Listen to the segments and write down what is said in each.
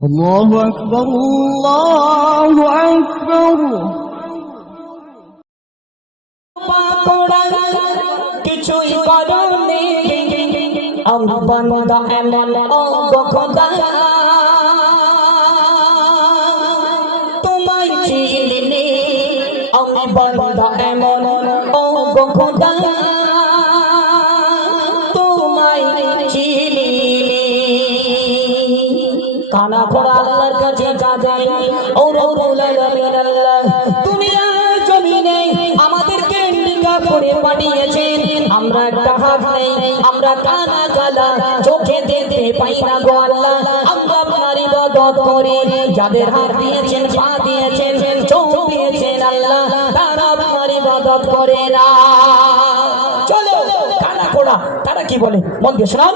الله أكبر الله أكبر পাকড়া কিছুই করনি আমি বান্দা এমন অবখদা তোমায় চিনিনি আমি বান্দা কানা খোড়া আল্লাহর কাছে যা যায় ও আল্লাহ জমিনে আমাদেরকে করে পাঠিয়েছেন। আমরা একটা হাত নেই, আমরা কানা চোখে দেখতে পাই না গো আল্লাহ। আমরা আপনার ইবাদত করি, যাদের হাত দিয়েছেন, পা দিয়েছেন, চোখ দিয়েছেন আল্লাহ, তারা আপনার ইবাদত করে না। চলো, কানা খোড়া, তারা কি বলে? মন দিয়ে শোনান।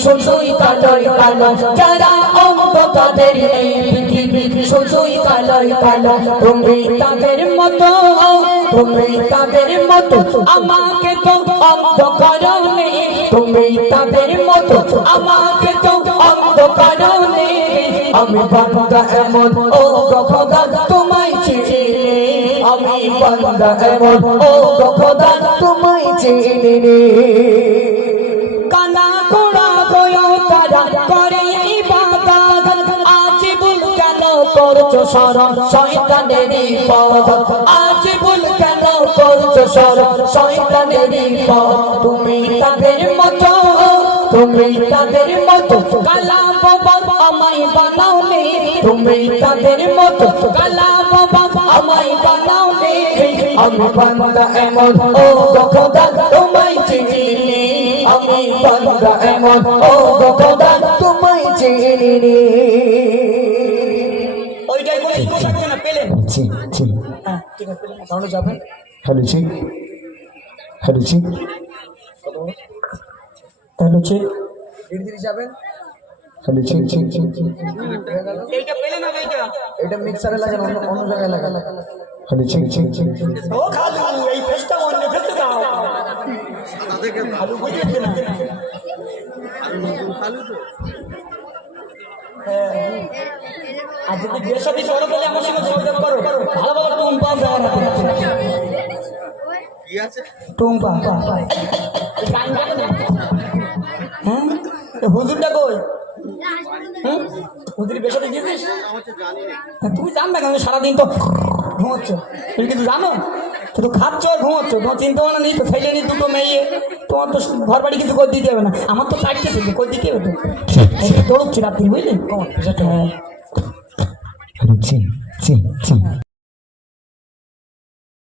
শুধুই কালোই কালো যারা অন্ধ তাদের এই পৃথিবী শুধুই কালোই কালো তুমি তাদের মতো তুমি তাদের মতো আমাকে তো অন্ধ করনে তুমি তাদের মতো আমাকে তো অন্ধ করনে আমি বান্দা এমন ও তোমায় চিনিলে আমি এমন ও তোমায় চিনিলে কানা করে ইবাদত, আজ ভুল কেন করছ শরম শয়তানেরই পথ আজ ভুল কেন করছ শরম শয়তানেরই পথ তুমি তাদের মতো, তুমি তাদের মতো কালা বাবা আমায় বানাও নে। তুমি তাদের মতো কালা বাবা আমায় বানাও নে। আমি বান্দা এমন, ও খোদা আমি বান্দা এমন ও খোদা তোমায় চিনি ওইটাই করে শুরু না পেলেন। জি জি হ্যাঁ ঠিক আছে পেলেন। যাবেন। হ্যালো জি। হ্যালো জি। তাহলে হচ্ছে হ্যালো জি জি জি। জি এইটা পেলেন না এইটা? এটা মিক্সারে লাগানো অন্য জায়গায় লাগানো। হ্যালো জি জি জি জি। ও খালু এই ফেসটা অন্য ফেসে দাও হ্যাঁ। আর যদি তাহলে আমার সঙ্গে যোগাযোগ করো। ভালো ভালো টুম্পা টুম্পা এই গানটা তো। হ্যাঁ? হুজুরটা কই? হুম হুজুর বেসরে গিয়েছিস? হ্যাঁ, তুমি জান না। কেন? সারাদিন তো ঘুমোচ্ছ। তুমি কিন্তু জানো? তো তো খাচ্ছ আর ঘুমাচ্ছ তোমার চিন্তা ভাবনা নেই তো ফেলে নি দুটো মেয়ে। তোমার তো ঘর বাড়ি কিছু করে দিতে হবে না। আমার তো চারটে ছিল করে দিতে হবে তো। দৌড়চ্ছি রাত্রি বুঝলি? হ্যাঁ